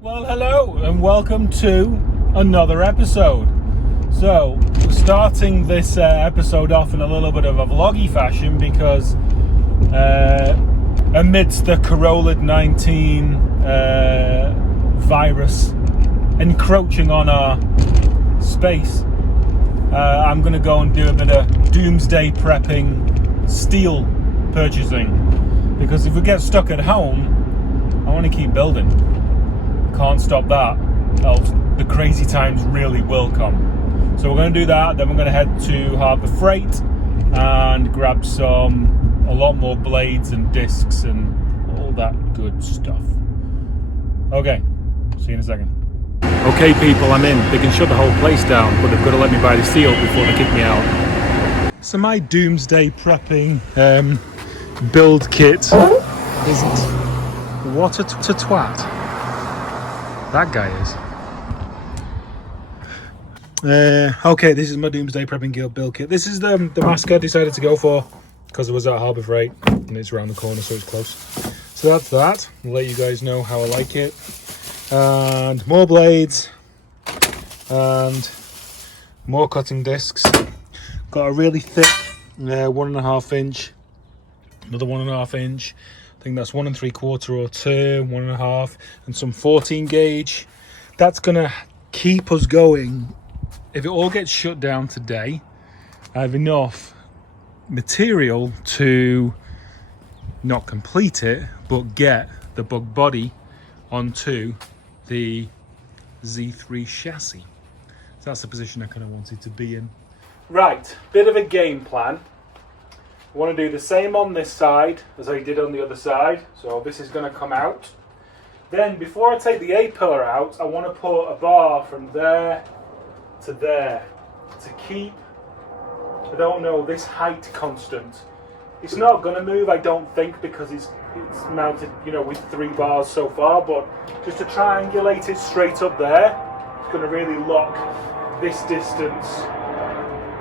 Well, hello and welcome to another episode. So, we're starting this episode off in a little bit of a vloggy fashion because amidst the COVID-19 virus encroaching on our space, I'm going to go and do a bit of doomsday prepping, steel purchasing, because if we get stuck at home, I want to keep building. Can't stop that, else the crazy times really will come. So we're going to do that, then we're going to head to Harbour Freight and grab a lot more blades and discs and all that good stuff. Okay, see you in a second. Okay people, I'm in. They can shut the whole place down, but they've got to let me buy the steel before they kick me out. So my doomsday prepping build kit isn't... What a twat that guy is. Okay, this is my doomsday prepping guild build kit. This is the mask I decided to go for because it was at Harbour Freight and it's around the corner, so it's close. So that's that. I'll let you guys know how I like it. And more blades and more cutting discs. Got a really thick 1.5 inch, another 1.5 inch. I think that's 1 3/4 or 2, 1.5, and some 14 gauge. That's gonna keep us going. If it all gets shut down today, I have enough material to not complete it, but get the bug body onto the Z3 chassis. So that's the position I kind of wanted to be in. Right, bit of a game plan. I want to do the same on this side as I did on the other side. So this is going to come out. Then before I take the A-pillar out, I want to put a bar from there to there to keep, I don't know, this height constant. It's not going to move, I don't think, because it's mounted, you know, with 3 bars so far, but just to triangulate it straight up there, it's going to really lock this distance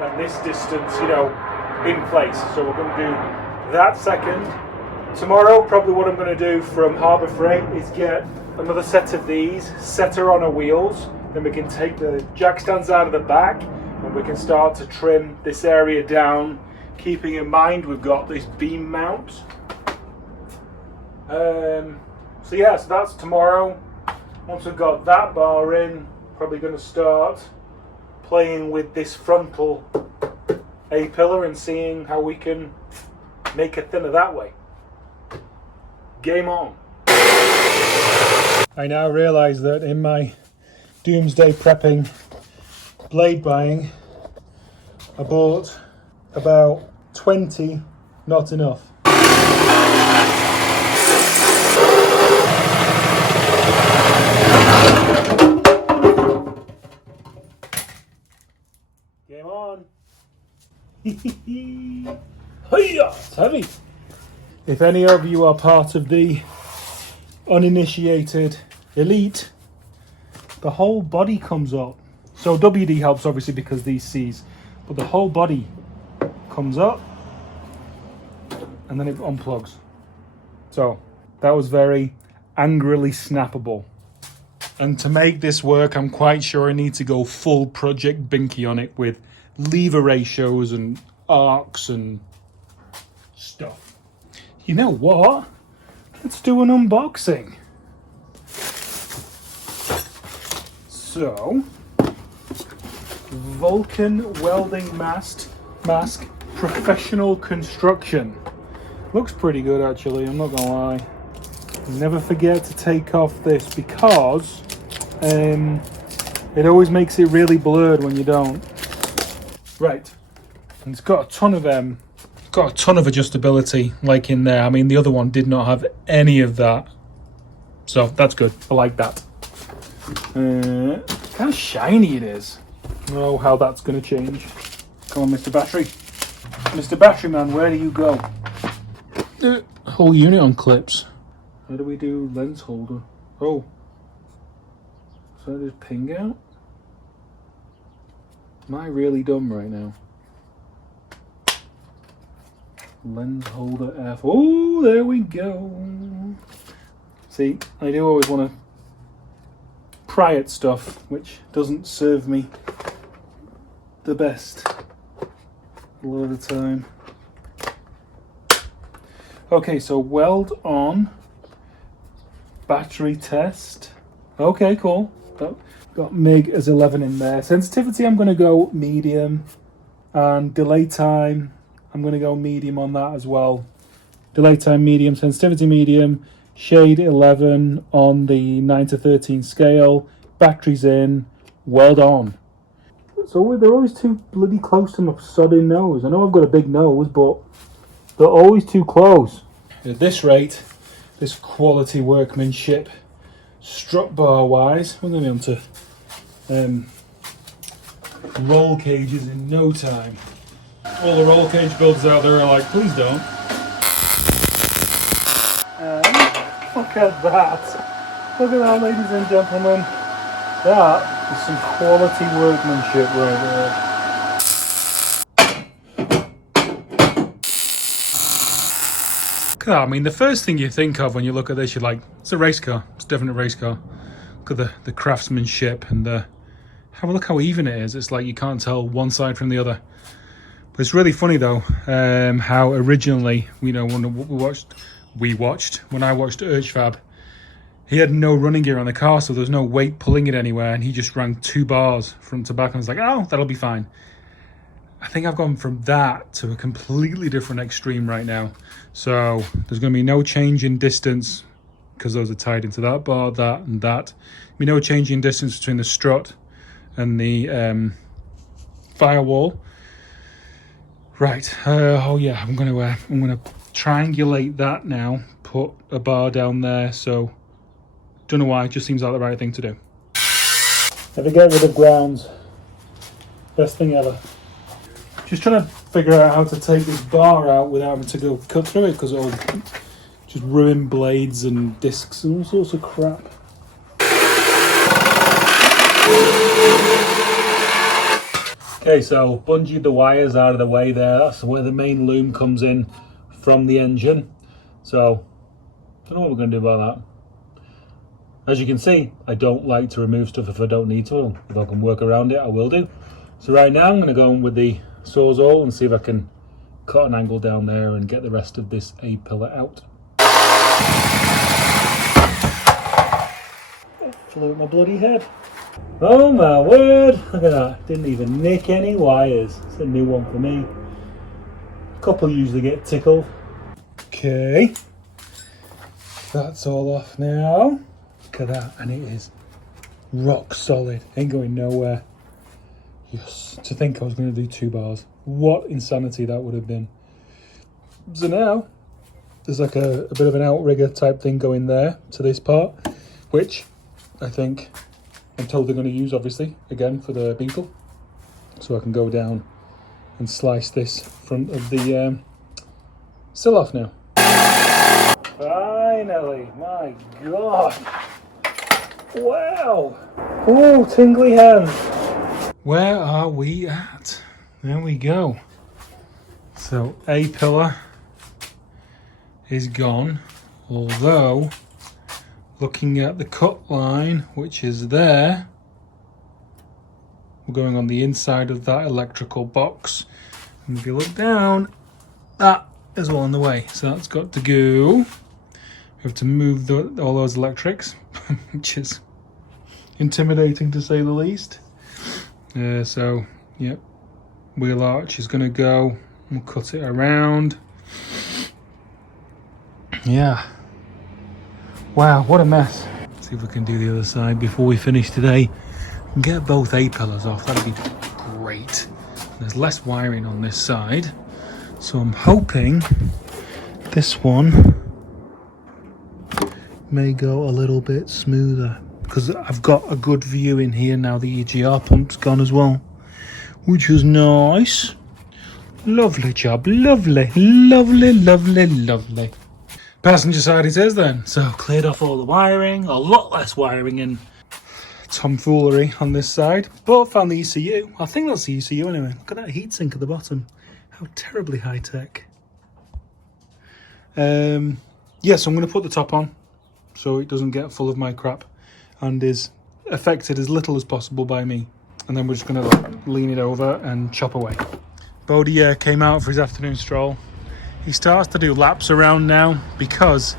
and this distance, you know, in place. So we're going to do that second. Tomorrow, probably what I'm going to do from Harbour Freight is get another set of these, set her on her wheels, then we can take the jack stands out of the back and we can start to trim this area down, keeping in mind we've got this beam mount. So yeah, so that's tomorrow. Once we've got that bar in, probably going to start playing with this frontal A-pillar and seeing how we can make it thinner that way. Game on. I now realise that in my doomsday prepping blade buying, I bought about 20, not enough. Game on. Hiya! It's heavy. If any of you are part of the uninitiated elite, the whole body comes up. So WD helps obviously because these C's, but the whole body comes up and then it unplugs. So that was very angrily snappable. And to make this work, I'm quite sure I need to go full Project Binky on it with lever ratios and arcs and stuff. You know what? Let's do an unboxing. So, Vulcan welding mask, professional construction. Looks pretty good actually, I'm not gonna lie. Never forget to take off this because it always makes it really blurred when you don't. Right, and it's got a ton of adjustability like in there. I mean, the other one did not have any of that, so that's good. I like that. Kind of shiny it is. I don't know how that's going to change. Come on, Mr. Battery. Mr. Battery Man, where do you go? Whole unit on clips. How do we do lens holder? Oh. So I just ping out? Am I really dumb right now? Lens holder F. Oh, there we go. See, I do always want to pry-it stuff, which doesn't serve me the best a lot of the time. Okay, so weld on, battery test. Okay, cool. Got MIG as 11 in there. Sensitivity, I'm going to go medium, and delay time, I'm going to go medium on that as well. Delay time medium, sensitivity medium, shade 11 on the 9 to 13 scale, batteries in, weld on. So they're always too bloody close to my sodding nose. I know I've got a big nose, but they're always too close. At this rate, this quality workmanship, strut bar wise, we're going to be on to roll cages in no time. All the roll cage builders out there are like, please don't. Look at that. Look at that, ladies and gentlemen. That is some quality workmanship right there. Look at that. I mean, the first thing you think of when you look at this, you're like, it's a race car. It's definitely a race car. Look at the craftsmanship and have a look how even it is. It's like you can't tell one side from the other. But it's really funny though, how originally, you know, when I watched Urchfab, he had no running gear on the car, so there was no weight pulling it anywhere, and he just ran 2 bars front to back, and I was like, oh, that'll be fine. I think I've gone from that to a completely different extreme right now. So there's going to be no change in distance, because those are tied into that bar, that and that. There'll be no change in distance between the strut and the firewall. Right, oh yeah, I'm gonna triangulate that now, put a bar down there, so don't know why, it just seems like the right thing to do. Never get rid of grounds. Best thing ever. Just trying to figure out how to take this bar out without having to go cut through it, because it'll just ruin blades and discs and all sorts of crap. Okay, so bungeed the wires out of the way there. That's where the main loom comes in from the engine. So, don't know what we're going to do about that. As you can see, I don't like to remove stuff if I don't need to. If I can work around it, I will do. So right now I'm going to go in with the Sawzall and see if I can cut an angle down there and get the rest of this A-pillar out. It flew at my bloody head. Oh my word, look at that. Didn't even nick any wires. It's a new one for me. A couple usually get tickled. Okay, that's all off now. Look at that, and it is rock solid. Ain't going nowhere. Yes, to think I was going to do 2 bars. What insanity that would have been. So now, there's like a bit of an outrigger type thing going there to this part, which I think I'm totally going to use, obviously, again for the Beetle. So I can go down and slice this front of the sill off now. Finally, my God. Wow. Oh, tingly hands. Where are we at? There we go. So A-pillar is gone, although looking at the cut line, which is there, we're going on the inside of that electrical box. And if you look down, that is all in the way. So that's got to go. We have to move all those electrics, which is intimidating to say the least. So, yep, wheel arch is going to go. We'll cut it around. Yeah. Wow, what a mess. Let's see if we can do the other side before we finish today. And get both A-pillars off, that'd be great. There's less wiring on this side, so I'm hoping this one may go a little bit smoother, because I've got a good view in here now. The EGR pump's gone as well, which is nice. Lovely job, lovely, lovely, lovely, lovely. Passenger side it is then. So cleared off all the wiring, a lot less wiring and tomfoolery on this side, but found the ECU. I think that's the ECU anyway. Look at that heatsink at the bottom. How terribly high tech. Yeah, so I'm going to put the top on so it doesn't get full of my crap and is affected as little as possible by me. And then we're just going to lean it over and chop away. Bodie came out for his afternoon stroll. He starts to do laps around now because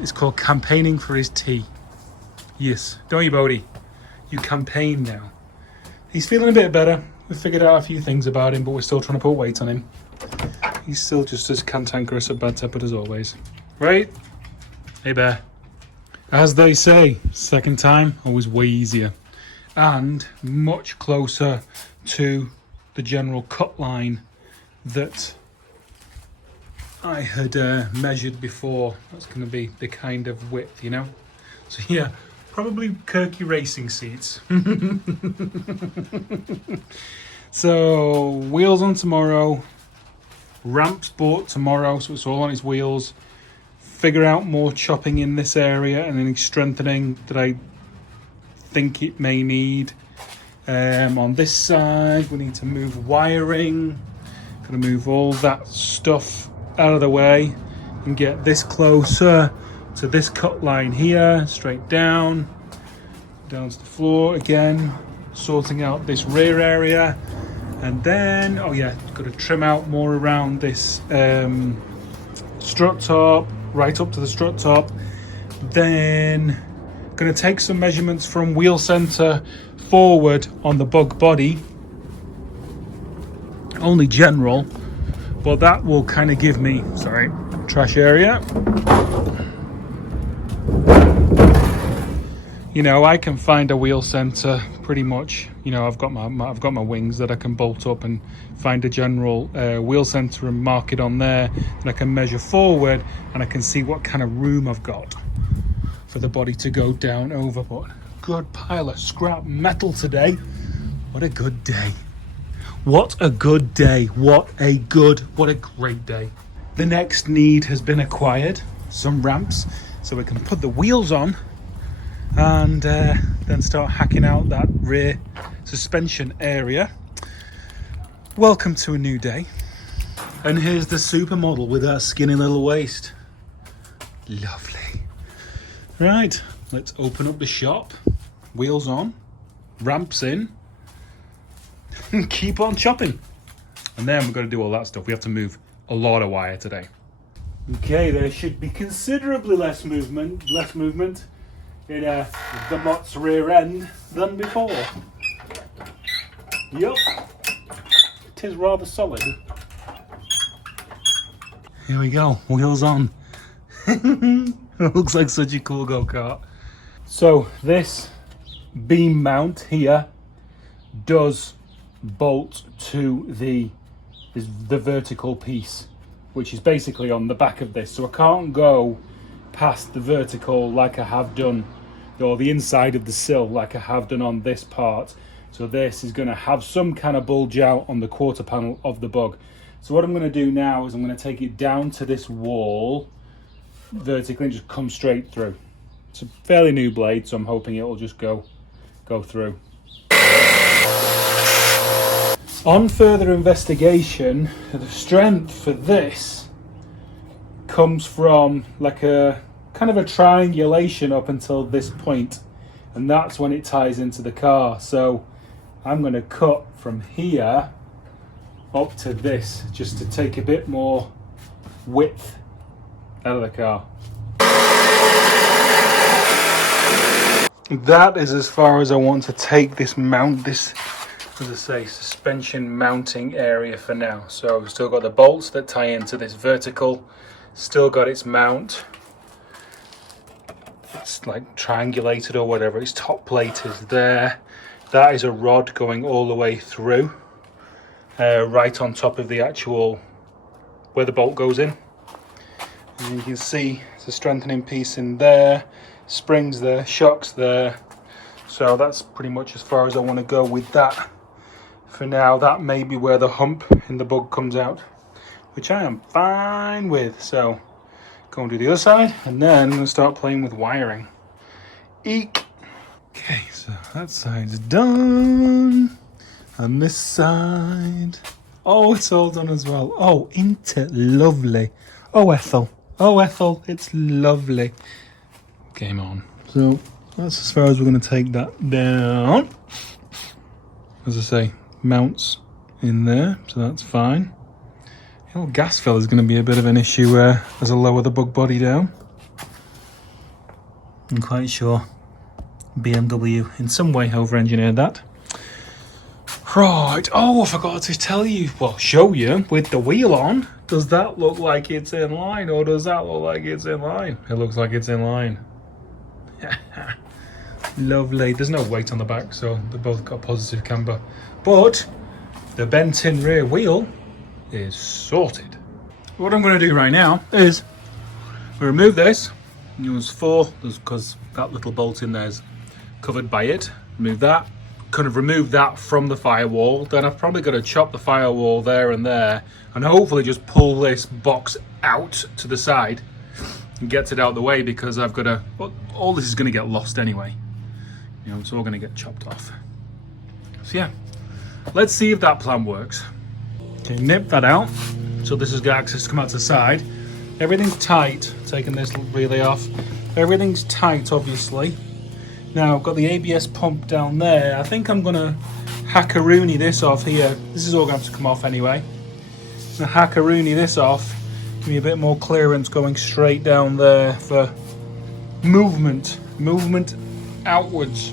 it's called campaigning for his tea. Yes, don't you, Bodie? You campaign now. He's feeling a bit better. We've figured out a few things about him, but we're still trying to put weight on him. He's still just as cantankerous and bad-tempered as always. Right? Hey, Bear. As they say, second time, always way easier. And much closer to the general cut line that I had measured before. That's going to be the kind of width, you know? So yeah, probably Kirky racing seats. So wheels on tomorrow, ramps bought tomorrow, so it's all on its wheels. Figure out more chopping in this area and any strengthening that I think it may need. On this side we need to move wiring, gotta move all that stuff out of the way and get this closer to this cut line here, straight down to the floor again, sorting out this rear area. And then, oh yeah, got to trim out more around this strut top, right up to the strut top. Then going to take some measurements from wheel center forward on the bug body. Only general, but that will kind of give me, sorry, trash area. You know, I can find a wheel center pretty much. You know, I've got my wings that I can bolt up and find a general wheel center and mark it on there. And I can measure forward and I can see what kind of room I've got for the body to go down over. But good pile of scrap metal today. What a good day. What a good day. What a great day. The next need has been acquired. Some ramps so we can put the wheels on and then start hacking out that rear suspension area. Welcome to a new day. And here's the supermodel with her skinny little waist. Lovely. Right, let's open up the shop. Wheels on, ramps in, and keep on chopping. And then we're going to do all that stuff. We have to move a lot of wire today. Okay, there should be considerably less movement in the Mutt's rear end than before. Yup, it is rather solid. Here we go, wheels on. It looks like such a cool go-kart. So this beam mount here does bolt to the vertical piece, which is basically on the back of this. So I can't go past the vertical like I have done, or the inside of the sill like I have done on this part. So this is going to have some kind of bulge out on the quarter panel of the bug. So what I'm going to do now is I'm going to take it down to this wall vertically and just come straight through. It's a fairly new blade, so I'm hoping it will just go through. On further investigation, the strength for this comes from like a kind of a triangulation up until this point, and that's when it ties into the car. So I'm going to cut from here up to this just to take a bit more width out of the car. That is as far as I want to take this mount, this, as I say, suspension mounting area for now. So I've still got the bolts that tie into this vertical, still got its mount. It's like triangulated or whatever, its top plate is there. That is a rod going all the way through, right on top of the actual, where the bolt goes in. And you can see it's a strengthening piece in there, springs there, shocks there. So that's pretty much as far as I want to go with that. For now, that may be where the hump in the bug comes out, which I am fine with. So go and do the other side, and then I'm going to start playing with wiring. Eek! Okay, so that side's done. And this side. Oh, it's all done as well. Oh, ain't it lovely? Oh, Ethel. Oh, Ethel, it's lovely. Game on. So That's as far as we're going to take that down. As I say, mounts in there, so that's fine. The old gas fill is going to be a bit of an issue as I lower the bug body down. I'm quite sure BMW in some way over-engineered that. Right, oh, I forgot to tell you, well, show you, with the wheel on, does that look like it's in line, or does that look like it's in line? It looks like it's in line. Lovely. There's no weight on the back, so they've both got positive camber. But the bent-in rear wheel is sorted. What I'm going to do right now is remove this. Use 4, because that little bolt in there is covered by it. Remove that. Kind of remove that from the firewall. Then I've probably got to chop the firewall there and there, and hopefully just pull this box out to the side and get it out of the way, because I've got to. Well, all this is going to get lost anyway. You know, it's all going to get chopped off. So yeah, let's see if that plan works. Okay, nip that out. So this has got access to come out to the side. Everything's tight. Taking this relay off. Everything's tight, obviously. Now I've got the ABS pump down there. I think I'm gonna hackaroony this off here. This is all going to have to come off anyway. I'm gonna hackaroony this off. Give me a bit more clearance going straight down there for movement outwards.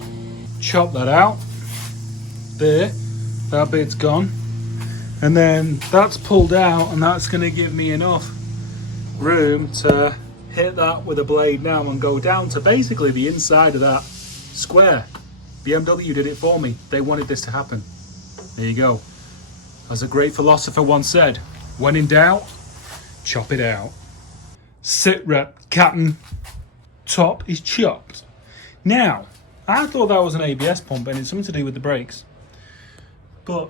Chop that out. There, that bit's gone. And then that's pulled out, and that's going to give me enough room to hit that with a blade now and go down to basically the inside of that square. BMW did it for me. They wanted this to happen. There you go. As a great philosopher once said, when in doubt, chop it out. Sit rep, captain. Top is chopped. Now, I thought that was an ABS pump and it's something to do with the brakes. But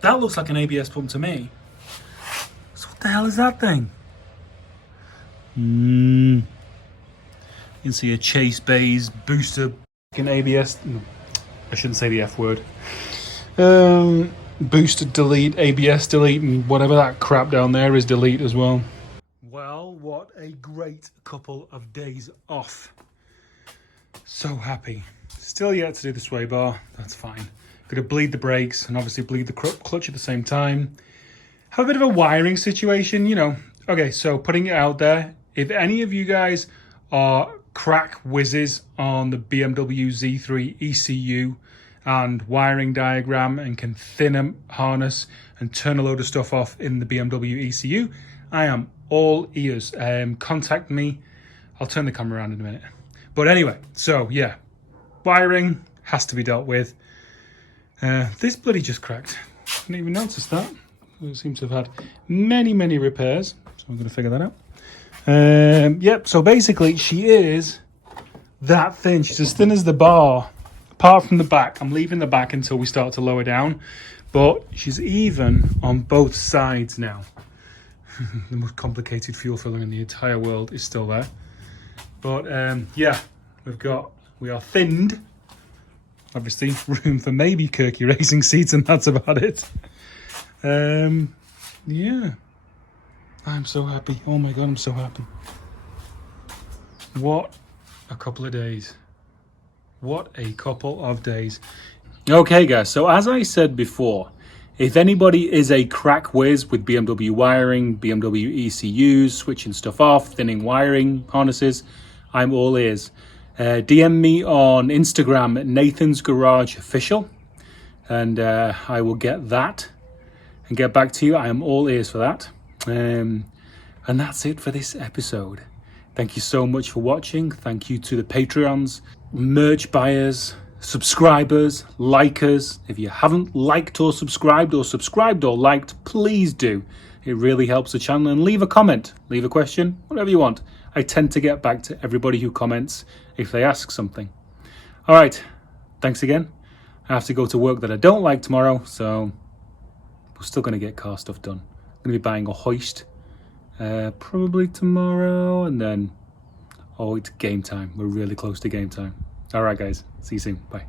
that looks like an ABS pump to me. So what the hell is that thing? You can see a Chase Bays booster in ABS. No, I shouldn't say the F word. Booster delete, ABS delete, and whatever that crap down there is delete as well. Well, what a great couple of days off. So happy. Still yet to do the sway bar. That's fine. Gonna bleed the brakes and obviously bleed the clutch at the same time. Have a bit of a wiring situation, you know. Okay, so putting it out there. If any of you guys are crack whizzes on the BMW Z3 ECU and wiring diagram and can thin a harness and turn a load of stuff off in the BMW ECU, I am all ears. Contact me. I'll turn the camera around in a minute. But anyway, so yeah, wiring has to be dealt with. This bloody just cracked. I didn't even notice that. It seems to have had many repairs. So I'm going to figure that out. Yep, so basically she is that thin. She's as thin as the bar, apart from the back. I'm leaving the back until we start to lower down. But she's even on both sides now. The most complicated fuel filler in the entire world is still there. But yeah, we are thinned. Obviously, room for maybe Kirky racing seats, and that's about it. Yeah. I'm so happy. Oh my God, I'm so happy. What a couple of days. What a couple of days. Okay, guys, so as I said before, if anybody is a crack whiz with BMW wiring, BMW ECUs, switching stuff off, thinning wiring harnesses, I'm all ears. DM me on Instagram at Nathan's Garage Official, and I will get that and get back to you. I am all ears for that. And that's it for this episode. Thank you so much for watching. Thank you to the Patreons, merch buyers, subscribers, likers. If you haven't liked or subscribed or liked, please do. It really helps the channel. And leave a comment, leave a question, whatever you want. I tend to get back to everybody who comments if they ask something. All right, thanks again. I have to go to work that I don't like tomorrow, so we're still going to get car stuff done. I'm going to be buying a hoist probably tomorrow, and then, oh, it's game time. We're really close to game time. All right, guys, see you soon. Bye.